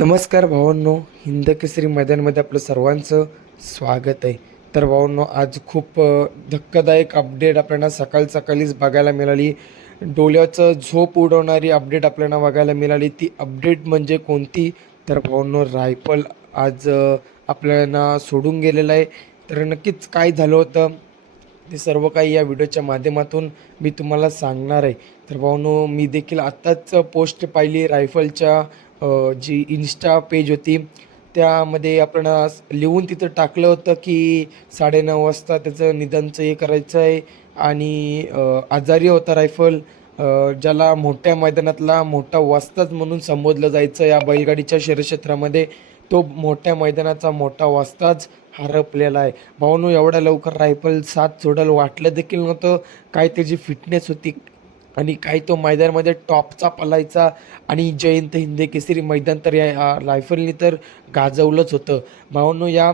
नमस्कार भावांनो, हिंद केसरी मैदानमध्ये आपलं सर्वांचं स्वागत आहे. तर भावांनो, आज खूप धक्कादायक अपडेट आपल्याला सकाळीच बघायला मिळाली. डोळ्याचं झोप उडवणारी अपडेट आपल्याला बघायला मिळाली. ती अपडेट म्हणजे कोणती? तर भावांनो, रायफल आज आपल्याला सोडून गेलेलं आहे. तर नक्कीच काय झालं होतं ते सर्व काही या व्हिडिओच्या माध्यमातून मी तुम्हाला सांगणार आहे. तर भावांनो, मी देखील आत्ताच पोस्ट पाहिली रायफलच्या जी इन्स्टा पेज होती त्यामध्ये आपण लिहून तिथं टाकलं होतं की 9:30 वाजता त्याचं निधनचं हे करायचं आहे आणि आजारी होता रायफल. ज्याला मोठ्या मैदानातला मोठा वस्ताद म्हणून संबोधलं जायचं या बैलगाडीच्या शर्यतक्षेत्रामध्ये. तो मोठ्या मैदानाचा मोठा वस्ताद हरपलेला आहे. भावांनो, एवढ्या लवकर रायफल साथ सोडेल वाटलं देखील नव्हतं. काय त्याची फिटनेस होती आणि काय तो मैदानामध्ये टॉपचा पळायचा आणि जयंत हिंद केसरी मैदान तर या रायफलनी तर गाजवलंच होतं. भावांनो, या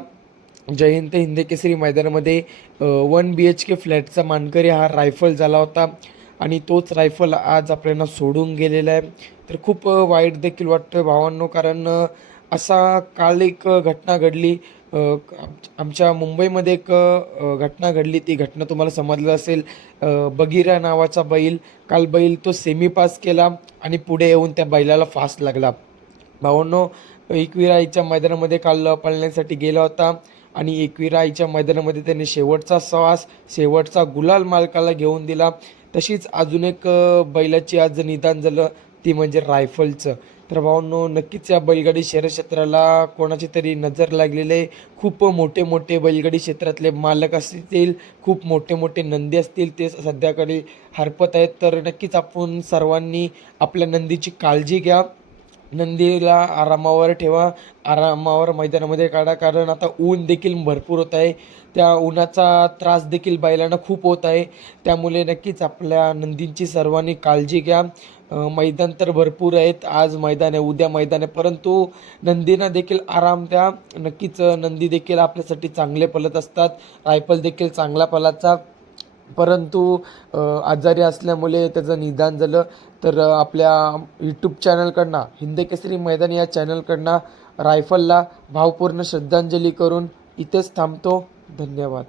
जयंत हिंद केसरी मैदानामध्ये 1 BHK फ्लॅटचा मानकरी हा रायफल झाला होता आणि तोच रायफल आज आपल्याला सोडून गेलेला आहे. तर खूप वाईट देखील वाटतं भावांनो, कारण असा काल एक घटना घडली. आमच्या मुंबईमध्ये एक घटना घडली. ती घटना तुम्हाला समजलं असेल. बगीरा नावाचा बैल, काल बैल तो सेमी पास केला आणि पुढे येऊन त्या बैलाला फास्ट लागला. भावांनो, एकविरा आईच्या मैदानामध्ये काल पळण्यासाठी गेला होता आणि एकविरा आईच्या मैदानामध्ये त्याने शेवटचा श्वास, शेवटचा गुलाल मालकाला घेऊन दिला. तशीच अजून एक बैलाची आज निदान झालं, ती म्हणजे रायफलचं. तर भावांनो, नक्कीच या बैलगाडी शर्यत क्षेत्राला कोणाची तरी नजर लागलेली आहे. खूप मोठे मोठे बैलगाडी क्षेत्रातले मालक असतील, खूप मोठे मोठे नंदी असतील, ते सध्याकडे हरपत आहेत. तर नक्कीच आपण सर्वांनी आपल्या नंदीची काळजी घ्या. नंदीला आरामावर ठेवा, आरामावर मैदानामध्ये काढा, कारण आता ऊन देखील भरपूर होत आहे. त्या उन्हाचा त्रास देखील बैलांना खूप होत आहे. त्यामुळे नक्कीच आपल्या नंदींची सर्वांनी काळजी घ्या. मैदान तर भरपूर आहेत. आज मैदान आहे, उद्या मैदान आहे, परंतु नंदींना देखील आराम द्या. नक्कीच नंदी देखील आपल्यासाठी चांगले पळत असतात. रायफल देखील चांगला पळाचा, परंतु आजारी असल्यामुळे त्याचं निदान झालं. तर आपल्या यूट्यूब चॅनलकडनं, हिंद केसरी मैदान या चॅनलकडनं रायफलला भावपूर्ण श्रद्धांजली करून इथेच थांबतो. धन्यवाद.